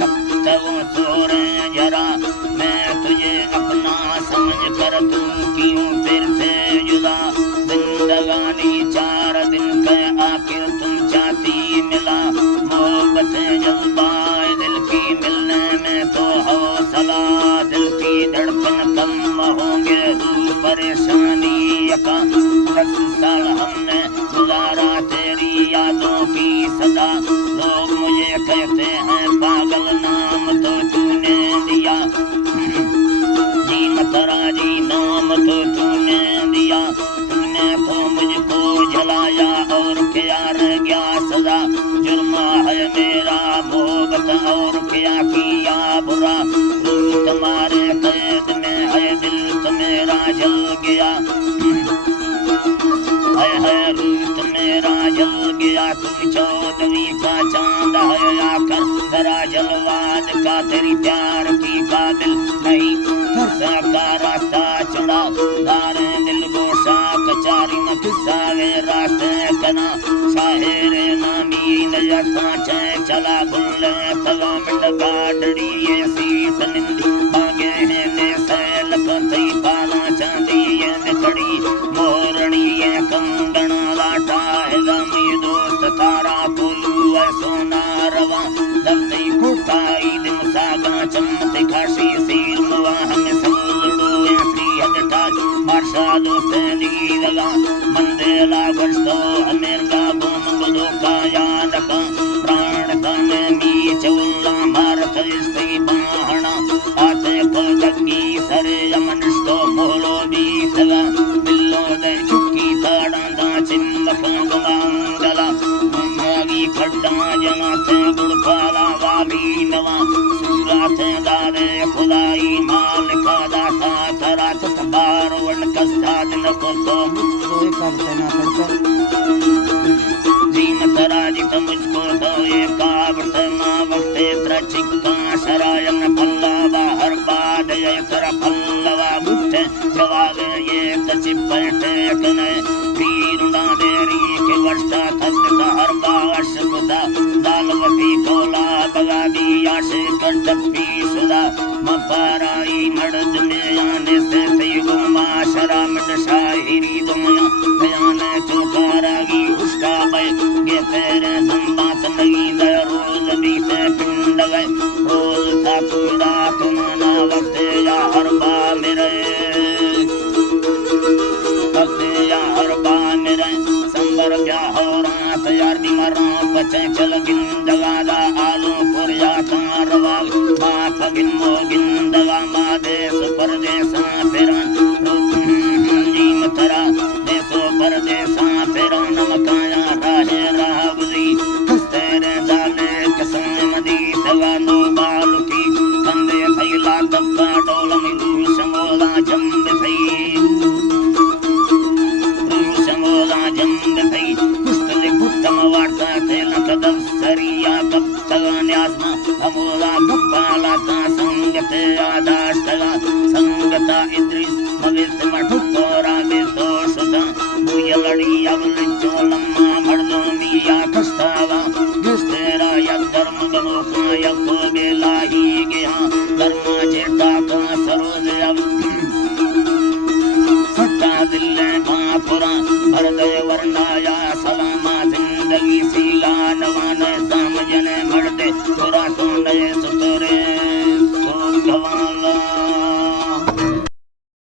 कब सोरे जरा मैं तुझे अपना समझ कर तू क्यों फिर से जुदा जिंदगानी 4 दिन के आखिर तुम चाहती मिला मोहब्बत जज्बाए दिल की मिलने में तो हौसला दिल की धड़कन कम होंगे परेशानी का 10 साल हमने गुजारा तेरी यादों की सदा लोग मुझे कहते हैं पागल नाम तो तूने दिया जी मतरा जी नाम तो तूने दिया तूने तो मुझको जलाया और क्या रह गया सजा जुर्मा है मेरा मोहब्बत और क्या किया बुरा तुम्हारे कैद में है दिल तो मेरा जल गया है रूप मेरा जल गया तू 14वीं का चांद है आकर जरा जलवाद का तेरी प्यार की काबिल नहीं का रास्ता चढ़ा धारे दिल गोशा कचारी में किसावे रास्ते कना शाहेरे नामी नया सांचे चला गुल्ले तगा मिंड गाडड़ी ये सीत निंदी मांगे हैं ने सैल कतई पाला चांदी ये निकड़ी मोरणी ये कंगना लाटा है गमी दोस्त तारा कोलू है सोना रवा दलती फुटाई दिन सागा चमते खासी सील मुआ हमें सलड़ो ऐसी हदटाल मार्शा दोस्त दी लगा मंदेला वर्षो अमेरिका गोमंगलो का याद का प्राण का मी चौला भारत स्त्री बाहना आते को दगी सरे यमनिष्ठो मोहलो दी सगा बिल्लो दे चुकी ताड़ा चिंबक गंगला मागी खड्डा जनाते गुड़पाला वाली नवा सूराते दादे खुदाई मालिका दाता तरा तबार वन कस्ता दिन को तो कोई करते ना करते जीन तराजी तो मुझको तो ये काबत ना वक्ते त्रचिका शरायन पल्लवा हर बाद ये कर पल्लवा बुट्टे जवाब ये तचिपटे कने पीरुना देरी के वर्षा थक हर बाश खुदा दालवती कोला बगादी आशे कटपी सुदा मपाराई मर्द में आने से सही गुमा शरामत शाहिरी दुनिया बयान चौकारागी उसका भाई ये तेरे संबात नहीं दया रोज भी से पिंड गए रोज सा कूड़ा तुम्हारा वक्ते या हर बा मेरे वक्ते या हर बा मेरे संबर क्या हो रहा तैयार दी मरा बचे चल गिंदगा दा आलू पुरिया तारवा माफ गिंदो गिंदगा मादेश परदेसा फिरन जी मतरा देशो परदेसा फिरन नमकाया राहे राहबदी तेरे दाले कसम मदी सवा नो बालू की कंदे फैला तब्बा डोलम रूह समोला जंब फई रूह समोला जंब फई पुस्तले पुत्तम वार्ता तेल कदम सरिया कब तगान्यासमा अमोला गप्पाला ता संगते आदास्तगा संगता इद्रिस मविस मठुकोरा बेसोषदा बुयलड़ी अवल चोलम्मा मर्दो मिया कस्तावा गिस्तेरा यद्धर्म गनोका यक्को बेलाही गया धर्मा जेटा का सरोज अब सट्टा दिल्ले महापुरा भरदय वर्णाया सलामा जिंदगी सीला नवाने समझने मर्दे पुरा सोने सुतरे सोगवाला